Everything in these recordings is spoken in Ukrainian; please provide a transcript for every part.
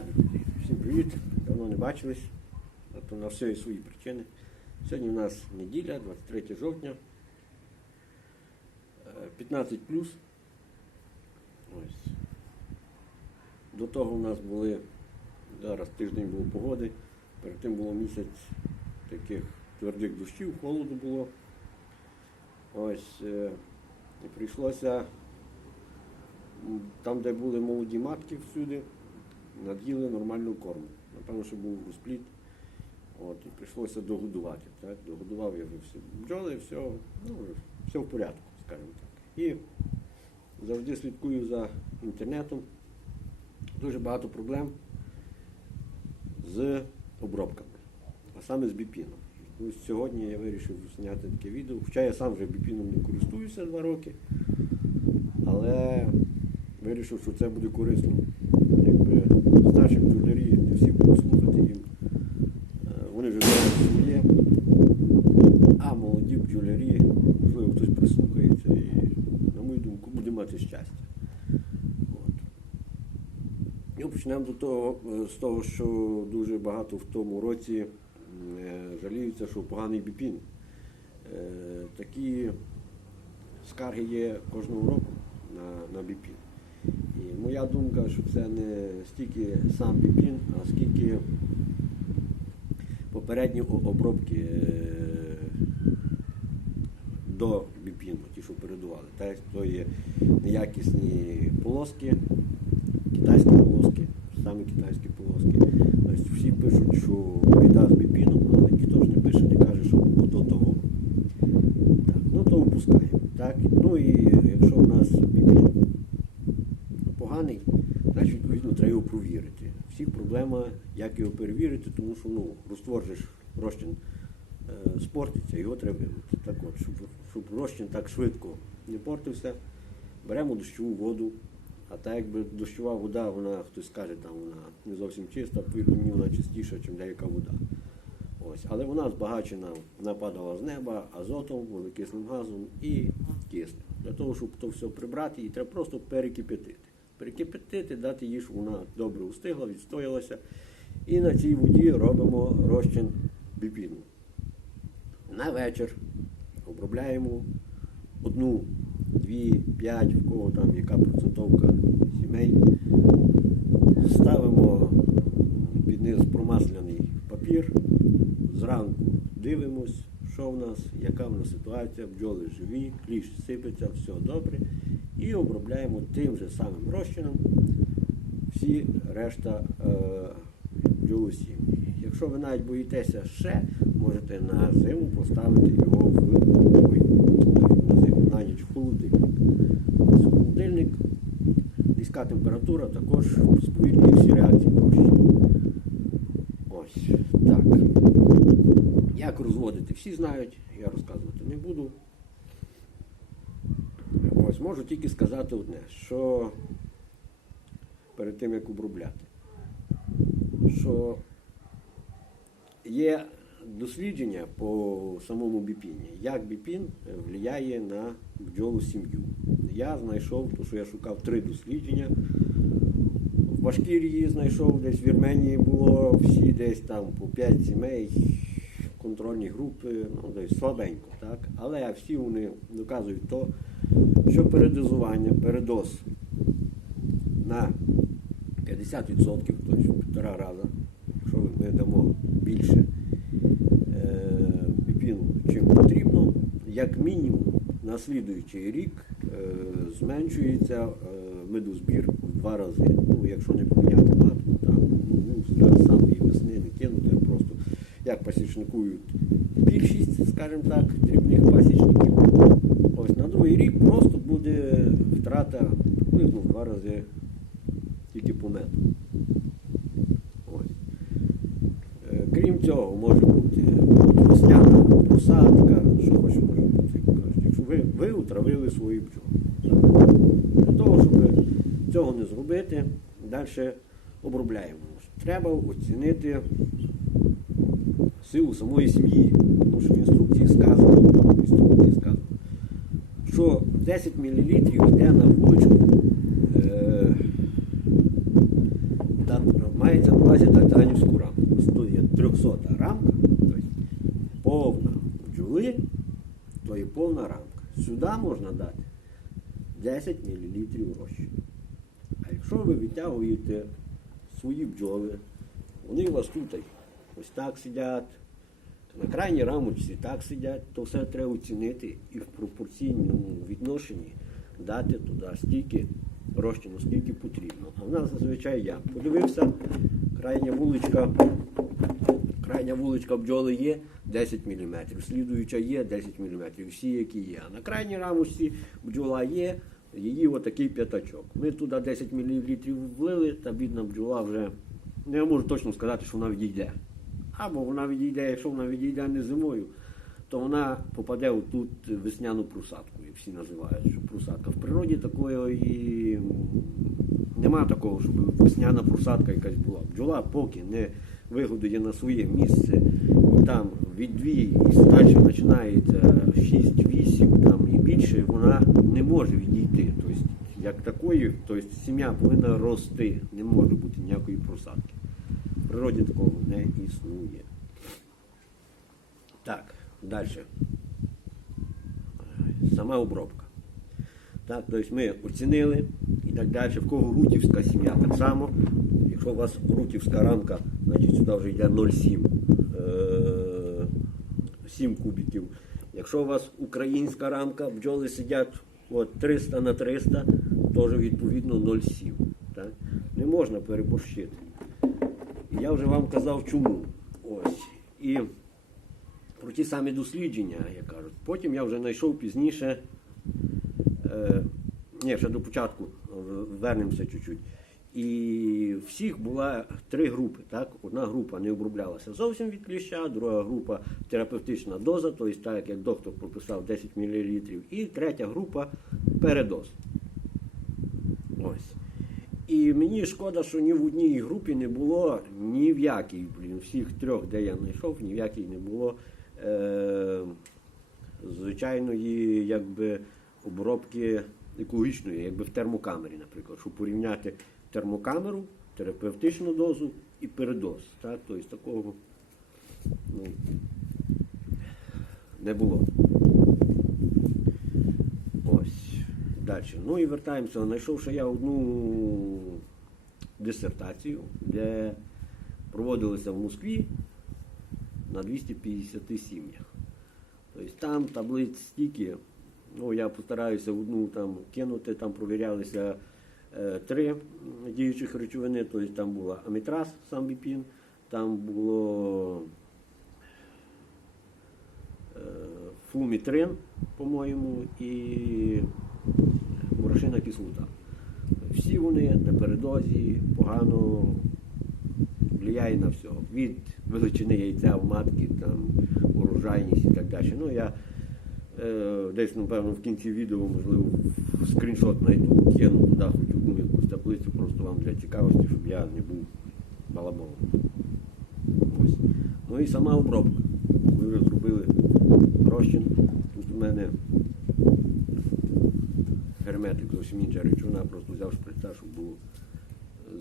Друзі, всім привіт. Давно не бачились. А то на все є свої причини. Сьогодні у нас неділя, 23 жовтня. Е, 15 плюс. Ось. До того у нас були, зараз тиждень було погоди, перед тим було місяць таких твердих дощів, холоду було. Ось. е, І прийшлося там, де були молоді матки всюди, над'їли нормальну корму. Напевно, що був розпліт. От, і прийшлося догодувати. Так? Догодував я всі бджоли, все, ну, все в порядку, скажімо так. І завжди слідкую за інтернетом. Дуже багато проблем з обробками, а саме з біпіном. Ось сьогодні я вирішив зняти таке відео. Хоча я сам вже біпіном не користуюся два роки, але вирішив, що це буде корисно. Якби старші бджолярі не всі будуть слухати їм. Е, Вони вже знають своє. А молоді бджолярі, можливо, хтось прислухається і, на мою думку, буде мати щастя. От. І почнемо до того, е, з того, що дуже багато в тому році е, жаліються, що поганий біпін. Такі скарги є кожного року на, на біпін. Моя думка, що це не стільки сам біпін, а скільки попередні обробки е, до біпіну, ті, що передували. Так, то є неякісні полоски, китайські полоски, самі китайські полоски. Тобто всі пишуть, що біда з біпіном, але ніхто ж не пише, не каже, що до того. Так, ну то випускаємо. Так? Ну і якщо в нас біпін поганий, значить відповідно треба його провірити. Всіх проблема, як його перевірити, тому що ну, ж розчин е, спортиться, його треба вимити. Так от, щоб, щоб розчин так швидко не портився, беремо дощову воду. А так якби дощова вода, вона хтось скаже, там вона не зовсім чиста, мені, вона чистіша, ніж деяка вода. Ось. Але вона збагачена, вона падала з неба азотом, вуглекислим газом і киснем. Для того, щоб то все прибрати, її треба просто перекипятити. Перекипятити, дати щоб вона добре устигла, відстоялася. І на цій воді робимо розчин біпіну. На вечір обробляємо одну, дві, п'ять, в кого там яка процентовка сімей. Ставимо під низ промасляний папір. Зранку дивимось, що в нас, яка в нас ситуація, бджоли живі, кліщ сипеться, все добре. І обробляємо тим же самим розчином всі решта е. Якщо ви навіть боїтеся ще, можете на зиму поставити його в ой, на зиму, на ніч в холодильник. Холодильник, низька температура також сповільнює всі реакції розчину. Ось так. Як розводити, всі знають, я розказувати не буду. Можу тільки сказати одне, що перед тим як обробляти, що є дослідження по самому біпіні, як біпін впливає на бджолу сім'ю. Я знайшов, то що я шукав три дослідження. В Башкірії знайшов, десь в Вірменії було всі десь там по 5 сімей, контрольні групи, ну десь слабенько, так? Але всі вони доказують то, що передозування, передоз на 50%, тобто півтора рази, якщо ми дамо більше е, біпіну, чим потрібно, як мінімум на слідуючий рік е, зменшується е, медозбір в два рази. Ну, якщо не поміняти матку, там, ну, з самої весни не кинути, а просто як пасічникують більшість, скажімо так, дрібних пасічників. Другий рік просто буде втрата приблизно в два рази тільки по. Ось. Е, Крім цього, може бути весняна посадка, що хоче може бути. Якщо ви, ви утравили свої бджоли. Для того, щоб цього не зробити, далі обробляємо. Треба оцінити силу самої сім'ї. Тому що в інструкції сказано, в інструкції сказано, що 10 мл йде на вуличку, е, та має увазі титанівську рамку. Тут є 300 рамка, тобто повна бджоли, то є повна рамка. Сюди можна дати 10 мл розчину. А якщо ви витягуєте свої бджоли, вони у вас тут ось так сидять, на крайній рамочці так сидять, то все треба оцінити і в пропорційному відношенні дати туди стільки розчину, скільки потрібно. А в нас зазвичай я подивився, крайня вуличка, крайня вуличка бджоли є 10 мм, слідуюча є 10 мм, всі які є. А на крайній рамочці бджола є, її отакий п'ятачок. Ми туди 10 мл влили, та бідна бджола вже, ну, я можу точно сказати, що вона відійде. Або вона відійде, якщо вона відійде не зимою, то вона попаде у тут весняну прусатку, як всі називають, що прусатка. В природі такої м, нема такого, щоб весняна прусатка якась була. Бджола поки не вигодує на своє місце, і там від 2 і далі починається 6-8 там, і більше, вона не може відійти. Тобто, як такої, тобто сім'я повинна рости, не може бути ніякої просадки. Природі такого не існує. Так, далі. Сама обробка. Так, тобто ми оцінили і так далі. В кого рутівська сім'я так само. Якщо у вас рутівська рамка, значить сюди вже йде 0,7 е, 7 кубиків. Якщо у вас українська рамка, бджоли сидять от 300 на 300, теж відповідно 0,7. Так? Не можна переборщити. Я вже вам казав чому. Ось. І про ті самі дослідження, як кажуть. Потім я вже знайшов пізніше. Е, ні, ще до початку вернемося чуть-чуть. І всіх була три групи. Так? Одна група не оброблялася зовсім від кліща, друга група терапевтична доза, тобто так як доктор прописав 10 мл, і третя група передоз. І мені шкода, що ні в одній групі не було ні в якій, блін, всіх трьох, де я знайшов, ні в якій не було е, звичайної якби, обробки екологічної, якби в термокамері, наприклад, щоб порівняти термокамеру, терапевтичну дозу і передоз. Так? Тобто такого ну, не було. Ось. Далі. Ну і вертаємося. Знайшовши я одну дисертацію, де проводилися в Москві на 250 сім'ях. Тобто там таблиць стільки, ну я постараюся одну там кинути, там провірялися е, три діючих речовини, тобто там була амітраз, сам біпін, там було е, флумітрин, по-моєму, і мурашина кислота. Всі вони на передозі погано впливає на все. Від величини яйця в матки, там, урожайність і так далі. Ну, я е, десь, напевно, в кінці відео, можливо, скріншот знайду, кину туди хоч якусь таблицю, просто вам для цікавості, щоб я не був балаболом. Ось. Ну і сама обробка. Ми вже зробили розчин. Тут у мене герметик зовсім інша просто взяв шприца, щоб було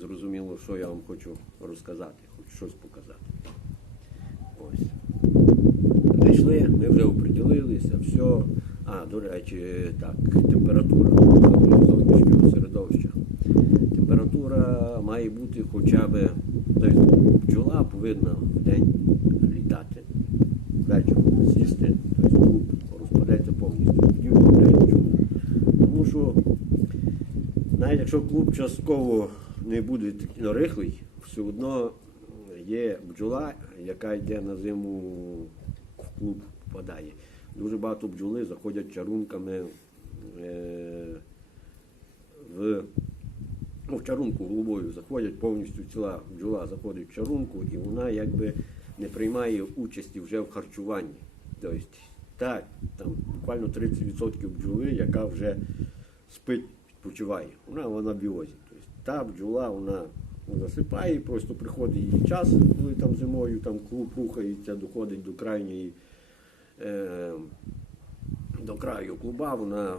зрозуміло, що я вам хочу розказати, хочу щось показати. Ось. Зайшли, ми вже оприділилися, все. А, до речі, так, температура зовнішнього середовища. Температура має бути хоча б, тобто бджола повинна в день літати, ввечері сісти, тобто розпадеться повністю. Тому що навіть якщо клуб частково не буде рихлий, все одно є бджола, яка йде на зиму в клуб попадає. Дуже багато бджоли заходять чарунками е, в, ну, в чарунку голубою, заходять повністю ціла бджола заходить в чарунку і вона якби не приймає участі вже в харчуванні. Тобто, так, там буквально 30% бджоли, яка вже спить, відпочиває. Вона вона біозі. Тобто, та бджола вона засипає, просто приходить її час, коли там зимою там клуб рухається, доходить до крайньої. Е, до краю клуба, вона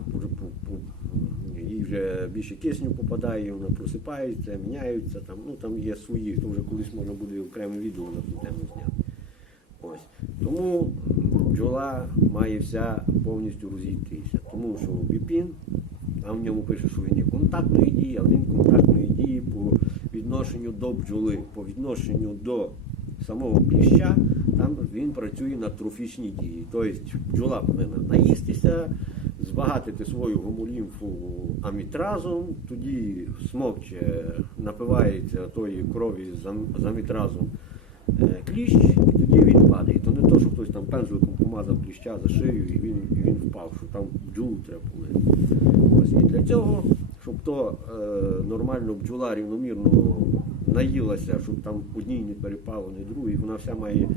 їй вже більше кисню попадає, вона просипається, міняється. Там, ну, там є свої, то вже колись можна буде окреме відео на ту тему зняти. Ось. Тому бджола має вся повністю розійтися. Тому що біпін, там в ньому пише, що він є контактної дії, але він контактної дії по відношенню до бджоли, по відношенню до самого кліща, там він працює на трофічній дії. Тобто бджола повинна наїстися, збагатити свою гомолімфу амітразом, тоді смокче, напивається тої крові з амітразом кліщ, і тоді він падає. То не то, що хтось там пензликом помазав кліща за шию і він, і він впав, що там бджолу треба полити. Ось і для цього, щоб то е, нормально бджола рівномірно наїлася, щоб там одній не перепало, не другій, вона вся має,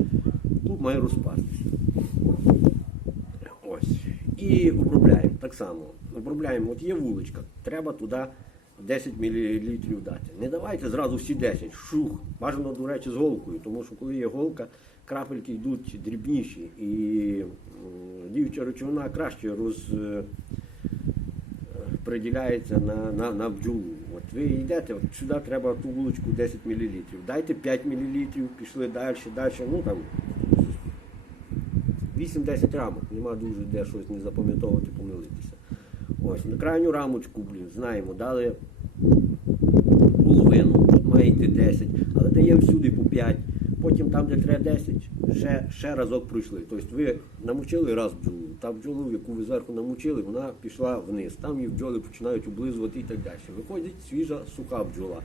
клуб має розпастися. Ось. І обробляємо так само. Обробляємо, от є вуличка, треба туди 10 мл дати. Не давайте зразу всі 10, шух. Бажано, до речі, з голкою, тому що коли є голка, крапельки йдуть дрібніші і м, діюча речовина краще роз, е, на, на, на бджолу. От ви йдете, от сюди треба ту вуличку 10 мл. Дайте 5 мл, пішли далі, далі. Ну там 8-10 рамок, нема дуже де щось не запам'ятовувати, помилитися. Ось, на крайню рамочку, блін, знаємо, дали половину, тут маєте 10, але дає всюди по 5. Потім там, де треба 10, ще, ще разок пройшли. Тобто ви намучили раз бджолу, та бджолу, яку ви зверху намучили, вона пішла вниз. Там її бджоли починають облизувати і так далі. Виходить свіжа суха бджола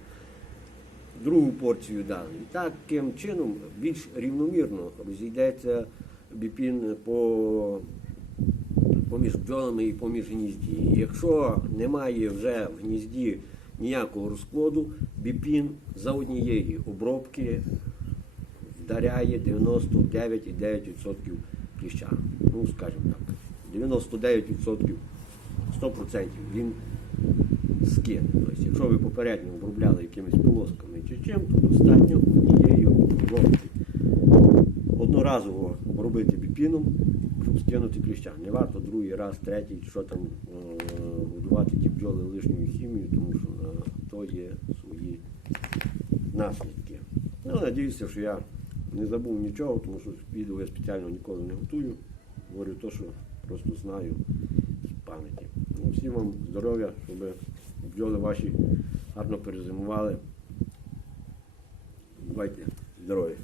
другу порцію дали. І таким чином більш рівномірно розійдеться біпін по, поміж бджолами і поміж гнізді. Якщо немає вже в гнізді ніякого розкладу, біпін за однієї обробки вдаряє 99,9% кліща. Ну, скажімо так, 99%, 100% він скине. Тобто, якщо ви попередньо обробляли якимись полосками чи чим, то достатньо однієї обробки. Одноразово робити біпіном, щоб скинути кліща. Не варто другий раз, третій, що там е, годувати ті бджоли лишньою хімією, тому що то є свої наслідки. Ну, надіюся, що я не забув нічого, тому що відео я спеціально ніколи не готую. Говорю те, що просто знаю з пам'яті. Ну, всім вам здоров'я, щоб бджоли ваші гарно перезимували. Бувайте здорові!